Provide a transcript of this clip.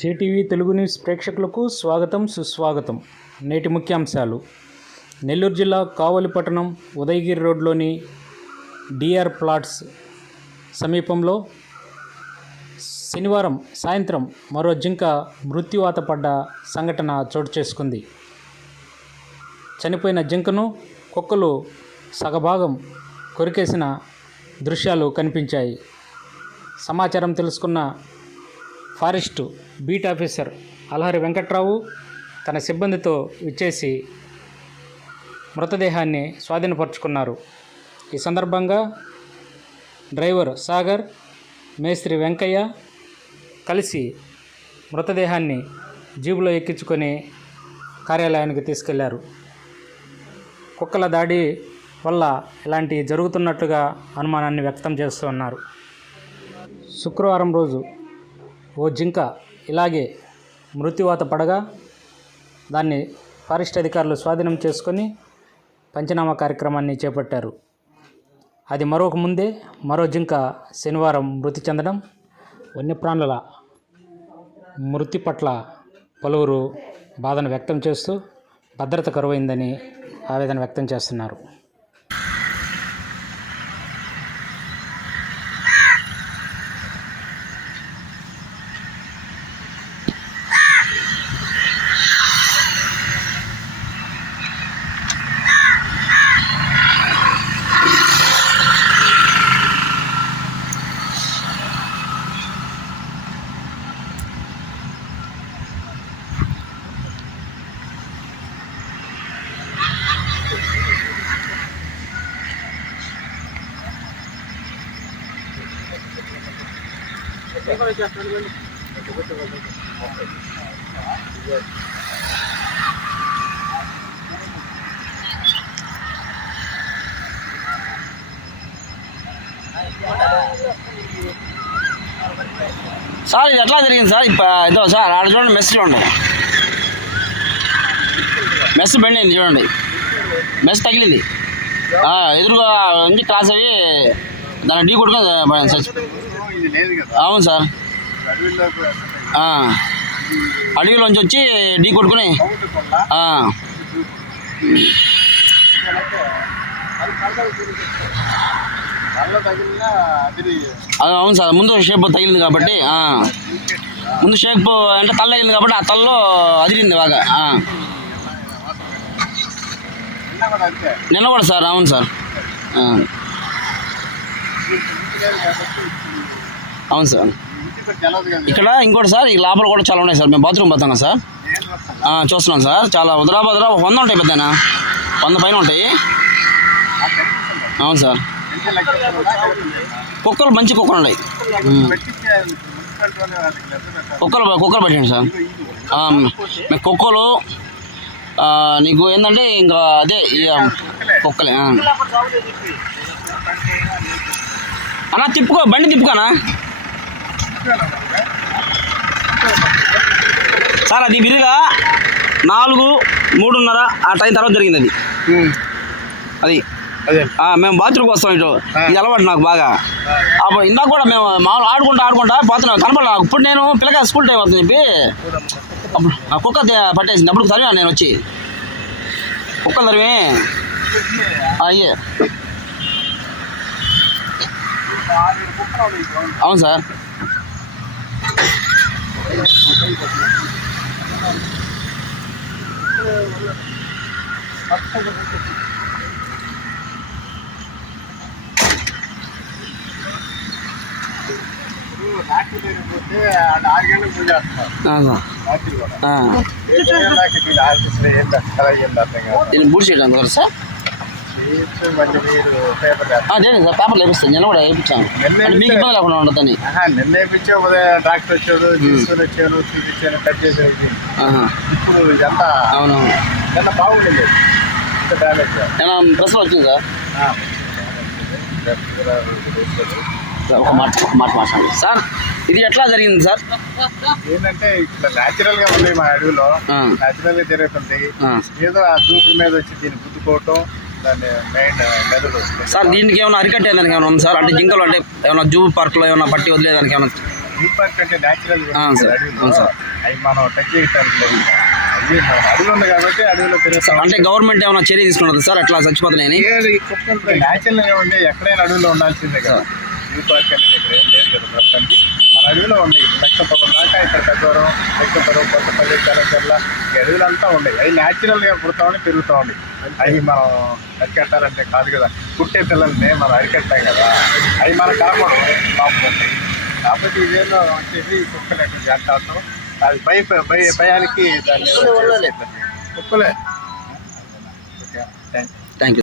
JTV Telugu news ప్రేక్షకులకు స్వాగతం సుస్వాగతం. నేటి ముఖ్యాంశాలు. నెల్లూరు జిల్లా కావలి పట్టణం ఉదయగిరి రోడ్లోని డిఆర్ ప్లాట్స్ సమీపంలో శనివారం సాయంత్రం మరో జింక మృత్యువాత పడ్డ సంఘటన చోటు చేసుకుంది. చనిపోయిన జింకను కుక్కలు సగభాగం కొరికేసిన దృశ్యాలు కనిపించాయి. సమాచారం తెలుసుకున్న ఫారెస్ట్ బీట్ ఆఫీసర్ అల్హరి వెంకట్రావు తన సిబ్బందితో విచ్చేసి మృతదేహాన్ని స్వాధీనపరుచుకున్నారు. ఈ సందర్భంగా డ్రైవర్ సాగర్, మేస్త్రి వెంకయ్య కలిసి మృతదేహాన్ని జీబులో ఎక్కించుకొని కార్యాలయానికి తీసుకెళ్లారు. కుక్కల దాడి వల్ల ఇలాంటివి జరుగుతున్నట్టుగా అనుమానాన్ని వ్యక్తం చేస్తున్నారు. శుక్రవారం రోజు ఓ జింక ఇలాగే మృత్యువాత పడగా దాన్ని ఫారెస్ట్ అధికారులు స్వాధీనం చేసుకొని పంచనామా కార్యక్రమాన్ని చేపట్టారు. అది మరొక ముందే మరో జింక శనివారం మృతి చెందడం వన్యప్రాణుల మృతి పట్ల పలువురు బాధను వ్యక్తం చేస్తూ భద్రత కరువైందని ఆవేదన వ్యక్తం చేస్తున్నారు. సార్ ఇది ఎట్లా జరిగింది సార్? ఇదో సార్ ఆడ చూడండి, మెస్లో ఉండే మెస్ బండి చూడండి, మెస్ తగిలింది. ఎదురుగా ఉంది క్రాస్ అయ్యి దాన్ని ఢీ కొట్టుకొని సార్. అవును సార్, అడవిలోంచి వచ్చి ఢీ కొట్టుకుని అవును సార్, ముందు షేప్ తగిలింది కాబట్టి ముందు షేప్ అంటే తల తగిలింది కాబట్టి ఆ తలలో అదిరింది బాగా. నిన్న కూడా సార్. అవును సార్, అవును సార్. ఇక్కడ ఇంకోటి సార్, ఈ లోపల కూడా చాలా ఉన్నాయి సార్. మేము బాత్రూమ్ పోతాం కదా సార్, చూస్తున్నాం సార్. చాలా వదరా 100 ఉంటాయి, పెద్ద 100 పైన ఉంటాయి. అవును సార్, కుక్కలు మంచి కుక్కలు ఉన్నాయి. కుక్కలు పెట్టండి సార్. మీకు కుక్కలు నీకు ఏంటంటే ఇంకా అదే కుక్కలే అన్నా. తిప్పుకో, బండి తిప్పుకోనా సార్. అది విరిగా 4-3:30 ఆ టైం తర్వాత జరిగింది అది. మేము బాత్రూమ్కి వస్తాం, ఇటు ఇది అలవాటు నాకు బాగా. అప్పుడు ఇందాక కూడా మేము మామూలు ఆడుకుంటా పోతున్నాం, కనపడలే. ఇప్పుడు నేను పిల్లగా స్కూల్ టైం అవుతుంది చెప్పి అప్పుడు కుక్క పట్టేసింది. అప్పుడు తరివా నేను వచ్చి కుక్కలు తరివి అయ్యే. అవును సార్, బూట్ చేయడం కదా సార్. అదే సార్, పేపర్లు వేపిస్తాను. నిన్న కూడా వేయించాను, మీకు ఇబ్బంది లేకుండా ఉండదని. నిన్న వేయించా, ఉదయం డాక్టర్ వచ్చాడు, తీసుకుని వచ్చాను, చూపించాను, కట్ చేసాను. ఇప్పుడు ఎంత అవునవును ఎంత బాగుండేది. ప్రెస్లో వచ్చింది సార్. ఒక మాట మాట్లాడండి సార్. ఇది ఎట్లా జరిగింది సార్? ఏంటంటే ఇట్లా న్యాచురల్ గా ఉన్నాయి మా అడవిలో, న్యాచురల్ గా జరుగుతుంది. ఏదో ఆ దూకుల మీద వచ్చి దీన్ని గుద్దుకోవటం, దాన్ని మెయిన్ మెదడు సార్. దీనికి ఏమైనా అరికట్టేదానికి ఏమైనా ఉంది సార్? అంటే జింకలు అంటే ఏమైనా జూ పార్క్లో ఏమైనా పట్టి వదిలేదానికి ఏమైనా జూ పార్క్ అంటే న్యాచురల్ అవును సార్. అడవిలో అవును సార్. అవి మనం టచ్ చేయడానికి లేదు. అవి మన అడవి ఉంది కాబట్టి అడవిలో తిరుగుతాం. అంటే గవర్నమెంట్ ఏమైనా చర్య తీసుకున్నది సార్ అట్లా చచ్చిపోతున్నాయని? న్యాచురల్ గా ఉండే ఎక్కడైనా అడవిలో ఉండాల్సిందే కదా. జూ పార్క్ అనేది ఇక్కడ ఏం లేదు కదా ప్రస్తుతానికి. మన అడవిలో ఉన్నాయి. లక్షపురం దాకా ఇక్కడ పెద్దవరం, లక్షపురం, కొత్తపల్లి, తెల్లచెర్ల ఈ అడవులంతా ఉన్నాయి. అవి న్యాచురల్ గా పుడతామని పెరుగుతూ ఉన్నాయి. అవి మనం అరికట్టాలంటే కాదు కదా. పుట్టే పిల్లల్ని మనం అరికట్టాం కదా. అవి మనకు కనపడం పాపం ఉంటాయి. కాబట్టి ఇదేదో వచ్చేసి కుక్కలు ఎక్కడ జాగ్రత్త. అది భయానికి దాన్ని కుక్కలే. Okay, thank you. Thank you.